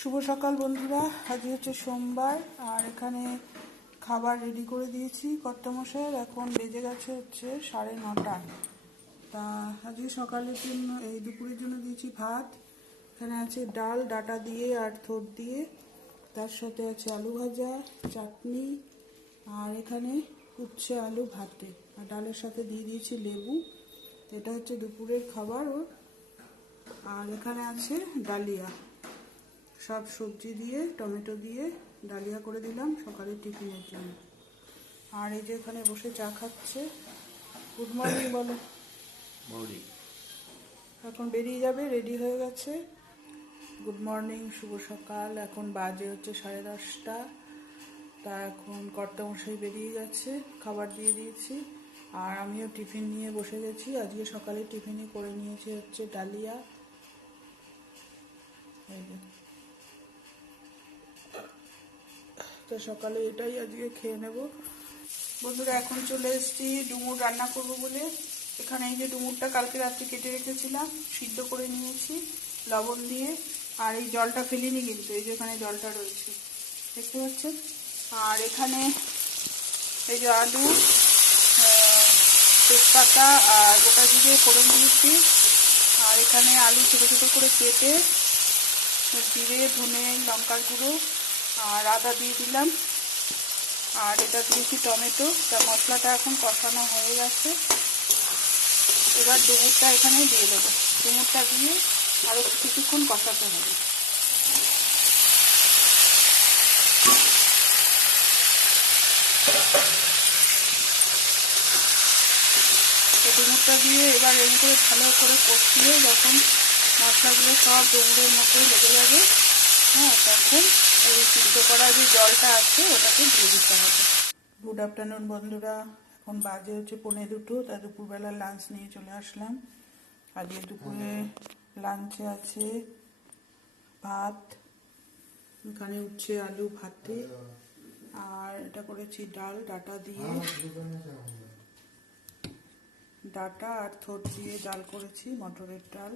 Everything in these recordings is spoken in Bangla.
শুভ সকাল বন্ধুরা, আজ হচ্ছে সোমবার। আর এখানে খাবার রেডি করে দিয়েছি কর্তামশাইয়ের। এখন বেজে গেছে হচ্ছে 9:30। তা আজকে সকালের জন্য দুপুরের জন্য দিয়েছি ভাত। এখানে আছে ডাল, ডাটা দিয়ে আর থোড় দিয়ে, তার সাথে আছে আলু ভাজা, চাটনি, আর এখানে উচ্ছে আলু ভাতে, আর ডালের সাথে দিয়ে দিয়েছি লেবু। এটা হচ্ছে দুপুরের খাবার ওর। আর এখানে আছে ডালিয়া, সব সবজি দিয়ে টমেটো দিয়ে ডালিয়া করে দিলাম সকালের টিফিনের জন্য। আর এই যে এখানে বসে চা খাচ্ছে। গুড মর্নিং বলো। এখন বেরিয়ে যাবে, রেডি হয়ে গেছে। গুড মর্নিং, শুভ সকাল। এখন বাজে হচ্ছে 10:30। তা এখন কর্তামশাই বেরিয়ে গেছে, খাবার দিয়ে দিয়েছি। আর আমিও টিফিন নিয়ে বসে গেছি। আজকে সকালে টিফিনে করে নিয়েছি হচ্ছে ডালিয়া। তো সকালে এটাই আজকে খেয়ে নেব বন্ধুরা। এখন চলে এসেছি ডুমুর রান্না করব বলে। এখানে এই যে ডুমুরটা কালকে রাত্রে কেটে রেখেছিলাম, সিদ্ধ করে নিয়েছি লবণ দিয়ে। আর এই জলটা ফেলিনি কিন্তু, এই যে এখানে জলটা রয়েছে, দেখতে পাচ্ছেন। আর এখানে এই যে আলু, তেজপাতা আর গোটা জিরে ফোড়ন দিয়েছি। আর এখানে আলু ছোটো ছোটো করে কেটে জিরে, ধনে, লঙ্কার গুঁড়ো আর আদা দিয়ে দিলাম। আর এটা দিয়েছি টমেটো। তা মশলাটা এখন কষানো হয়ে গেছে। এবার ডুমুরটা এখানে দিয়ে দেবো। ডুমুরটা দিয়ে আরও কিছুক্ষণ কষাতে হবে। তো ডুমুরটা দিয়ে এবার এরকম করে ভালো করে কষিয়ে যখন মশলাগুলো সব ডুমুরের মতোই লেগে যাবে, হ্যাঁ, তখন এই সিদ্ধ করা যে জলটা আছে ওটাকে দিয়ে দিতে হবে। গুড আফটারনুন বন্ধুরা, এখন বাজে হচ্ছে 1:45। তা দুপুরবেলা লাঞ্চ নিয়ে চলে আসলাম। আজকে দুপুরে লাঞ্চে আছে ভাত, এখানে উচ্ছে আলু ভাতে, আর এটা করেছি ডাল, ডাটা দিয়ে, ডাটা আর থোড় দিয়ে ডাল করেছি, মটরের ডাল।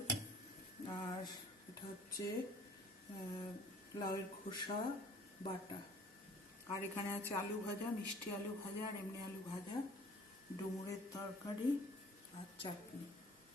আর এটা হচ্ছে লাউয়ের খোসা বাটা। আর এখানে আছে আলু ভাজা, মিষ্টি আলু ভাজা আর এমনি আলু ভাজা, ডুমুরের তরকারি আর চাটনি।